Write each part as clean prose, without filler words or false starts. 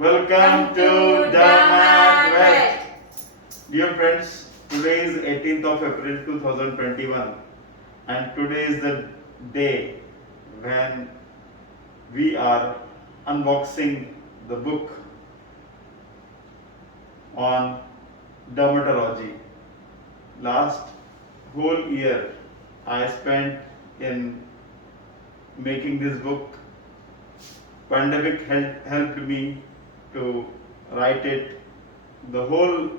Welcome to Damat Vet. Dear friends, today is 18th of April 2021 and today is the day when we are unboxing the book on dermatology. Last whole year I spent in making this book. Pandemic helped me to write it. The whole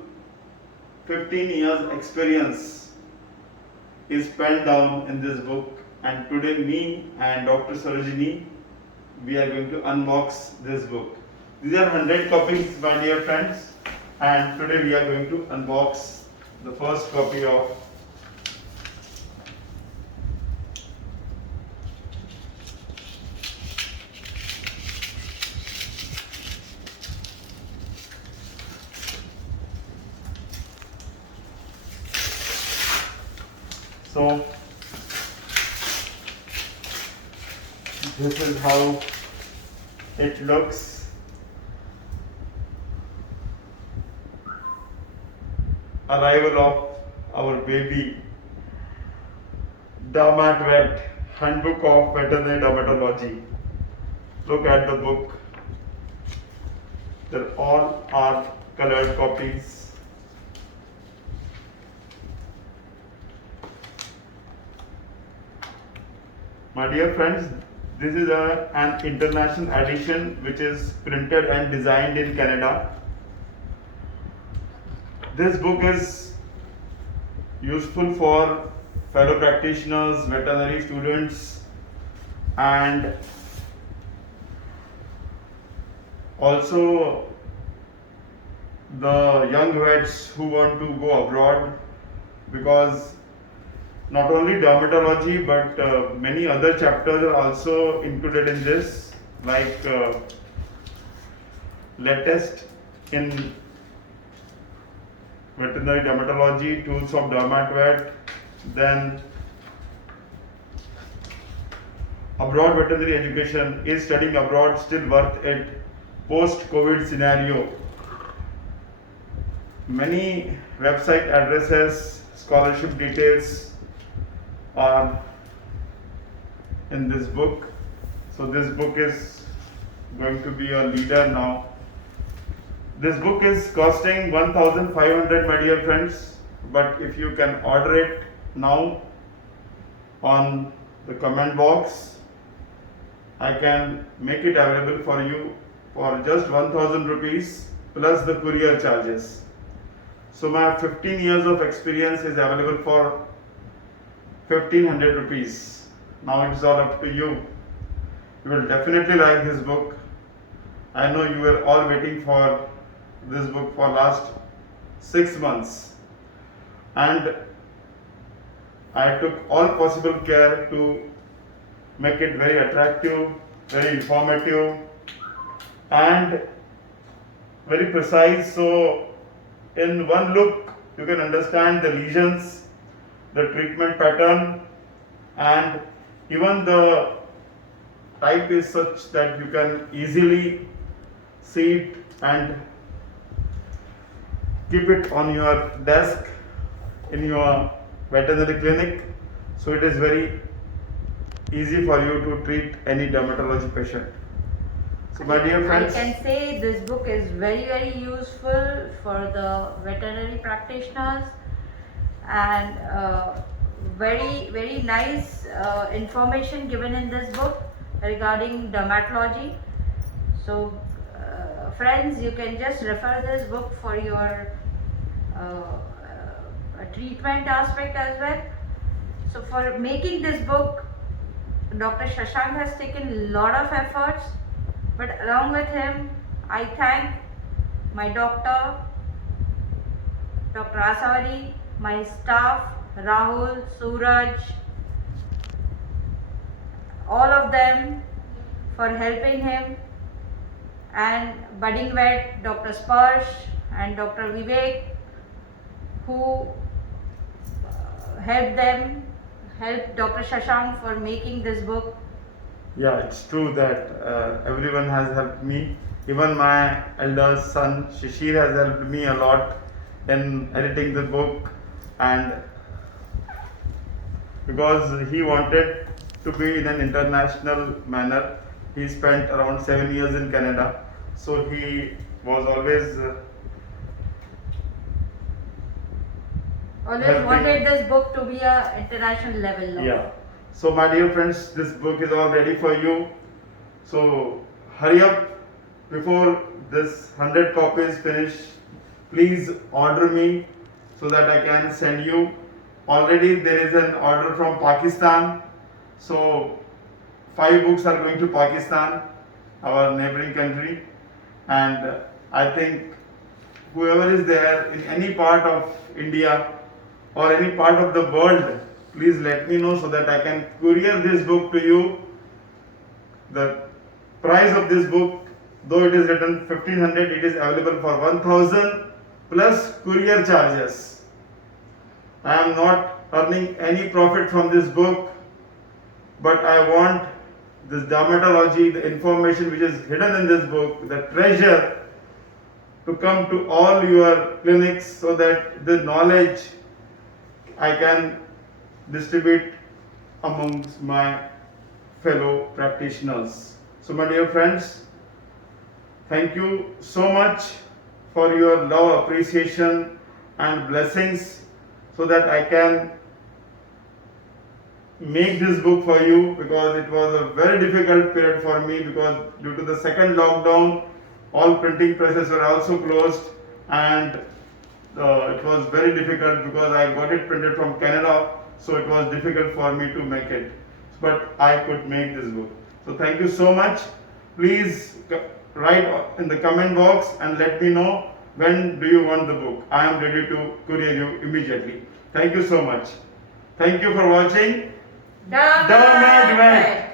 15 years experience is penned down in this book, and today me and Dr. Sarojini, we are going to unbox this book. These are 100 copies, my dear friends, and today we are going to unbox the first copy of So this is how it looks. Arrival of our baby Damat Vet, Handbook of Veterinary Dermatology. Look at the book. They're all are colored copies. My dear friends, this is an international edition which is printed and designed in Canada. This book is useful for fellow practitioners, veterinary students, and also the young vets who want to go abroad, because not only dermatology but many other chapters are also included in this, like latest in veterinary dermatology, tools of Damat Vet, then abroad veterinary education, is studying abroad still worth it, post-COVID scenario. Many website addresses, scholarship details are in this book. So this book is going to be a leader now. This book is costing 1,500, my dear friends, but if you can order it now on the comment box, I can make it available for you for just 1,000 rupees plus the courier charges. So my 15 years of experience is available for 1,500 rupees. Now it's all up to you. You will definitely like this book. I know you were all waiting for this book for last 6 months, and I took all possible care to make it very attractive, very informative, and very precise, so in one look you can understand the lesions, the treatment pattern, and even the type is such that you can easily see it and keep it on your desk in your veterinary clinic, so it is very easy for you to treat any dermatology patient. So my dear friends, I can say this book is very useful for the veterinary practitioners, and very nice information given in this book regarding dermatology. So friends, you can just refer this book for your treatment aspect as well. So for making this book, Dr. Shashank has taken a lot of efforts, but along with him, I thank my doctor, Dr. Asawari, my staff, Rahul, Suraj, all of them for helping him, and budding vet Dr. Sparsh and Dr. Vivek, who helped Dr. Shashank for making this book. yeah, it's true that everyone has helped me Even my elder son Shishir has helped me a lot in editing the book, and because he wanted to be in an international manner, he spent around 7 years in Canada. So he was always Always helping. wanted this book to be a international level now. Yeah. So my dear friends, this book is all ready for you. So hurry up before this 100 copies finish. Please order me so that I can send you. Already there is an order from Pakistan. So 5 books are going to Pakistan, our neighboring country, and I think whoever is there in any part of India or any part of the world, please let me know so that I can courier this book to you. The price of this book, though it is written 1500, it is available for 1000 plus courier charges. I am not earning any profit from this book, but I want this dermatology, the information which is hidden in this book, the treasure, to come to all your clinics so that the knowledge I can distribute amongst my fellow practitioners. So my dear friends, thank you so much for your love, appreciation and blessings so that I can make this book for you, because it was a very difficult period for me, because due to the second lockdown all printing presses were also closed, and it was very difficult because I got it printed from Canada, so it was difficult for me to make it, but I could make this book. So thank you so much. Please write in the comment box and let me know when do you want the book. I am ready to courier you immediately. Thank you so much. Thank you for watching. Dermat Dermat Vet.